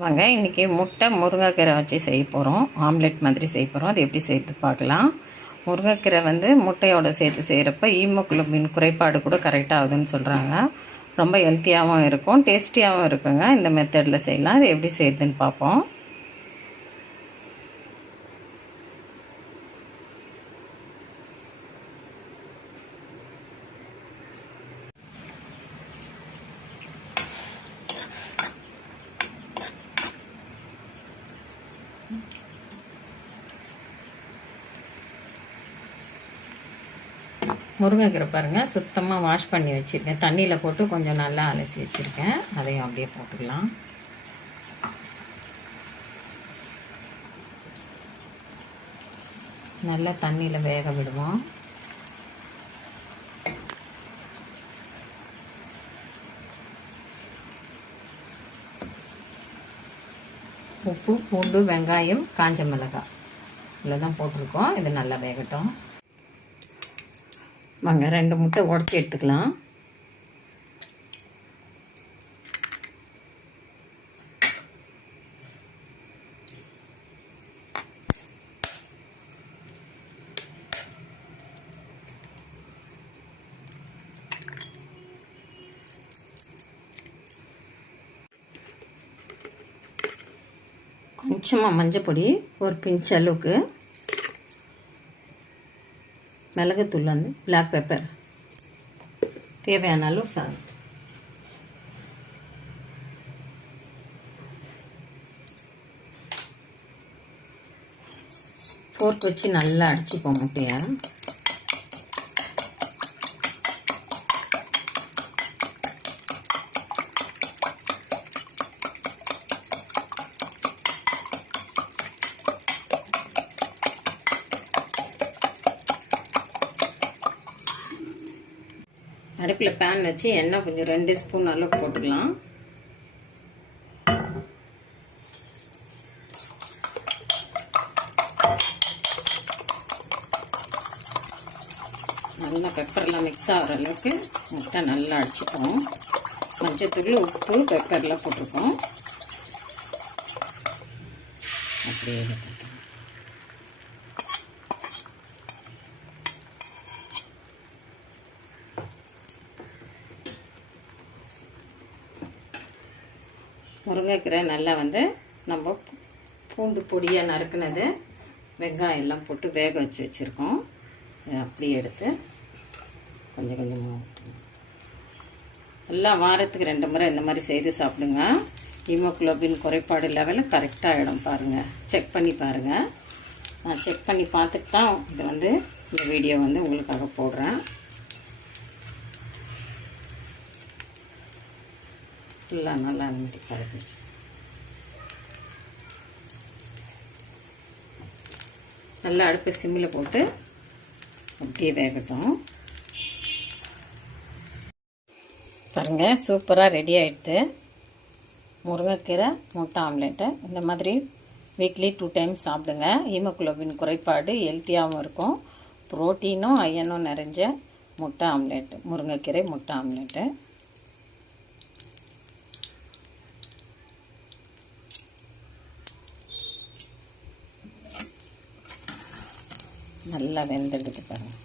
வாங்க இன்றைக்கி முட்டை முருங்கைக்கீரை வச்சு செய்ய போகிறோம். ஆம்லெட் மாதிரி செய்ய போகிறோம். அது எப்படி செய்து பார்க்கலாம். முருங்கைக்கீரை முட்டையோடு சேர்த்து செய்கிறப்ப ஹீமோகுளோபின் குறைபாடு கூட கரெக்டாக ஆகுதுன்னு சொல்கிறாங்க. ரொம்ப ஹெல்த்தியாகவும் இருக்கும், டேஸ்டியாகவும் இருக்குங்க. இந்த மெத்தடில் செய்யலாம். அது எப்படி செய்யுதுன்னு பார்ப்போம். முருங்கைக்கீரை பாருங்கள், சுத்தமாக வாஷ் பண்ணி வச்சுருக்கேன். தண்ணியில் போட்டு கொஞ்சம் நல்லா அலசி வச்சுருக்கேன். அதையும் அப்படியே போட்டுக்கலாம். நல்லா தண்ணியில் வேக விடுவோம். உப்பு, பூண்டு, வெங்காயம், காஞ்ச மிளகாய் இவ்வளோ தான் போட்டிருக்கோம். இது நல்லா வேகட்டும். வாங்க 2 முட்டை உடச்சி எடுத்துக்கலாம். கொஞ்சமாக மஞ்சள் பொடி, ஒரு பிஞ்ச் அளவுக்கு மிளகுத்தூள், பிளாக் பெப்பர், தேவையான அளவு சால்ட். ஃபோர்க் வச்சு நல்லா அடிச்சுப்போம் முட்டையை. அடுப்பில் பேன் வச்சு எண்ணெய் கொஞ்சம் 2 ஸ்பூன் அளவு போட்டுக்கலாம். நல்லா பெப்பர்லாம் மிக்ஸ் ஆகிற அளவுக்கு முட்டை நல்லா அடிச்சுப்போம். மஞ்சத்தூள், உப்பு, பெப்பர்லாம் போட்டிருக்கோம். அப்படியே முருங்கைக்கீரை நல்லா நம்ம பூண்டு பொடியாக நறுக்குனது, வெங்காயம் எல்லாம் போட்டு வேக வச்சு வச்சுருக்கோம். அப்படியே எடுத்து கொஞ்சம் கொஞ்சமாக எல்லாம் வாரத்துக்கு 2 முறை இந்த மாதிரி செய்து சாப்பிடுங்க. ஹீமோகுளோபின் குறைபாடு லெவலில் கரெக்டாக ஆகிடும். பாருங்கள், செக் பண்ணி பாருங்கள். நான் செக் பண்ணி பார்த்துட்டு தான் இது இந்த வீடியோ உங்களுக்காக போடுறேன். ஃபுல்லாக நல்லா அனுமதி பரப்பி நல்லா அடுப்பு சிம்மில் போட்டு அப்படியே வேகட்டும். பாருங்கள், சூப்பராக ரெடி ஆகிடுது முருங்கைக்கீரை முட்டை ஆம்லேட்டு. இந்த மாதிரி வீக்லி 2 டைம்ஸ் சாப்பிடுங்க. ஹீமோகுளோபின் குறைபாடு ஹெல்த்தியாகவும் இருக்கும். ப்ரோட்டீனும் அயனும் நிறைஞ்ச முட்டை ஆம்லேட்டு, முருங்கைக்கீரை முட்டை ஆம்லேட்டு. நல்லா வெந்தெடுத்து பாருங்கள்.